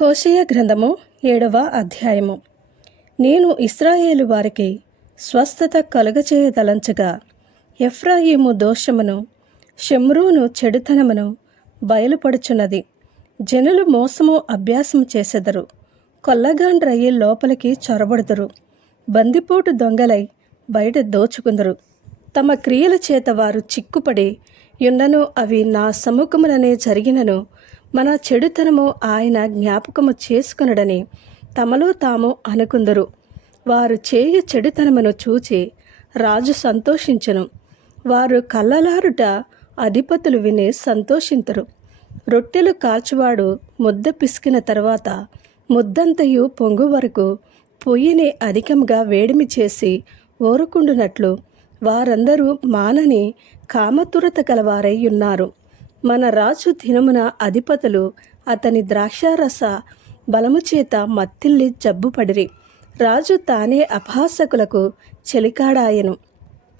హోషయ గ్రంథము ఏడవ అధ్యాయము. నేను ఇస్రాయేలు వారికి స్వస్థత కలుగచేయదలంచగా ఎఫ్రాయిము దోషమును షమ్రూను చెడుతనమును బయలుపడుచున్నది. జనులు మోసము అభ్యాసం చేసెదరు. కొల్లగాండ్రయ్యి లోపలికి చొరబడుదురు. బందిపోటు దొంగలై బయట దోచుకుందరు. తమ క్రియల చేత వారు చిక్కుపడి యున్నను అవి నా సముఖముననే జరిగినను మన చెడుతనము ఆయన జ్ఞాపకము చేసుకునడని తమలో తాము అనుకుందరు. వారు చేయ చెడుతనమును చూచి రాజు సంతోషించను. వారు కళ్ళలారుట అధిపతులు విని సంతోషింతరు. రొట్టెలు కాల్చువాడు ముద్ద పిసికిన తర్వాత ముద్దంతయు పొంగు వరకు పొయ్యిని అధికంగా వేడిమి చేసి ఓరుకుండునట్లు వారందరూ మానని కామతురత గలవారై ఉన్నారు. మన రాజు దినమున అధిపతులు అతని ద్రాక్షారస బలము చేత మత్తిల్లి జబ్బుపడిరి రాజు తానే అపహాసకులకు చెలికాడాయను.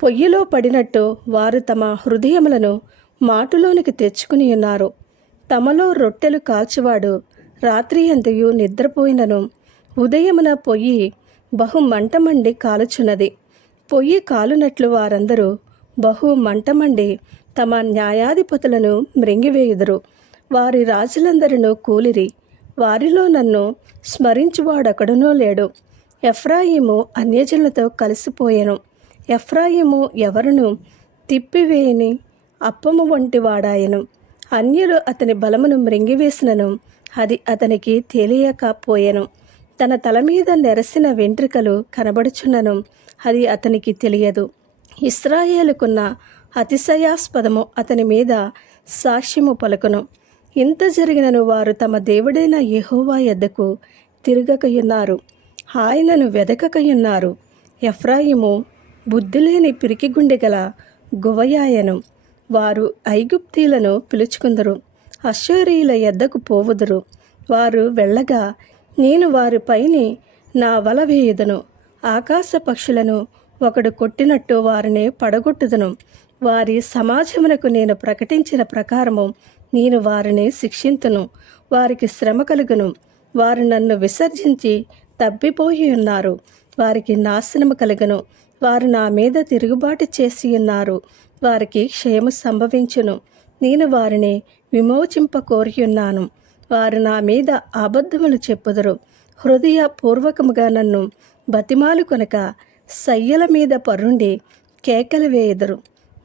పొయ్యిలో పడినట్టు వారు తమ హృదయములను మాటులోనికి తెచ్చుకుని ఉన్నారు తమలో రొట్టెలు కాల్చువాడు రాత్రి అంతయు నిద్రపోయినను. ఉదయమున పొయ్యి బహు మంటమండి కాలుచున్నది. పొయ్యి కాలునట్లు వారందరూ బహు మంటమండి. తమ న్యాయాధిపతులను మృంగివేయుదురు. వారి రాజులందరినూ కూలిరి. వారిలో నన్ను స్మరించువాడొకడునో లేడు. ఎఫ్రాయిము అన్యజనులతో కలిసిపోయెను. ఎఫ్రాయిము ఎవరును తిప్పివేయని అప్పము వంటి వాడాయను. అన్యులు అతని బలమును మృంగివేసినను. అది అతనికి తెలియకపోయాను తన తల మీద నెరసిన వెంట్రుకలు కనబడుచున్నను. అది అతనికి తెలియదు. ఇస్రాయేలుకున్న అతిశయాస్పదము అతని మీద సాక్ష్యము పలుకును. ఇంత జరిగినను వారు తమ దేవుడైన యెహోవా ఎద్దకు తిరగకయున్నారు. ఆయనను వెదకకయున్నారు. ఎఫ్రాయిము బుద్ధిలేని పిరికిగుండె గల గువయాయను వారు ఐగుప్తీలను పిలుచుకుందరు. అశ్వరీయుల ఎద్దకు పోవుదురు. వారు వెళ్ళగా నేను వారిపైని నా వల వేయుదను. ఆకాశ పక్షులను ఒకడు కొట్టినట్టు వారిని పడగొట్టుదును. వారి సమాజమునకు నేను ప్రకటించిన ప్రకారము నేను వారిని శిక్షింతును. వారికి శ్రమ కలుగును. వారు నన్ను విసర్జించి తప్పిపోయి ఉన్నారు. వారికి నాశనము కలుగును. వారు నా మీద తిరుగుబాటు చేసి ఉన్నారు. వారికి క్షేమ సంభవించును. నేను వారిని విమోచింప కోరియున్నాను వారు నా మీద అబద్ధములు చెప్పుదురు. హృదయ పూర్వకముగా నన్ను బతిమాలు కొనక సయ్యల మీద పరుండి కేకలు వేయుదురు.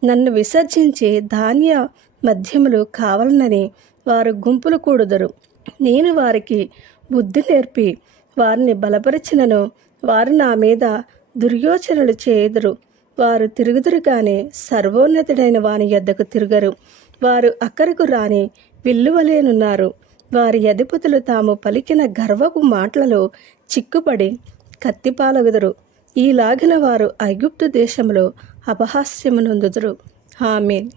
నన్ను విసర్జించి ధాన్య మధ్యములు కావాలనని వారు గుంపులు కూడుదరు. నేను వారికి బుద్ధి నేర్పి వారిని బలపరిచినను వారు నా మీద దుర్యోచనలు చేయుదురు. వారు తిరుగుదురు కానీ సర్వోన్నతుడైన వాని యొద్దకు తిరుగరు. వారు అక్కరకు రాని విల్లువలేనున్నారు. వారి అధిపతులు తాము పలికిన గర్వపు మాటలలో చిక్కుపడి కత్తిపాలగుదురు. ఈలాగిన వారు ఐగుప్తు దేశంలో అపహాస్యమునందుదురు. ఆమెన్.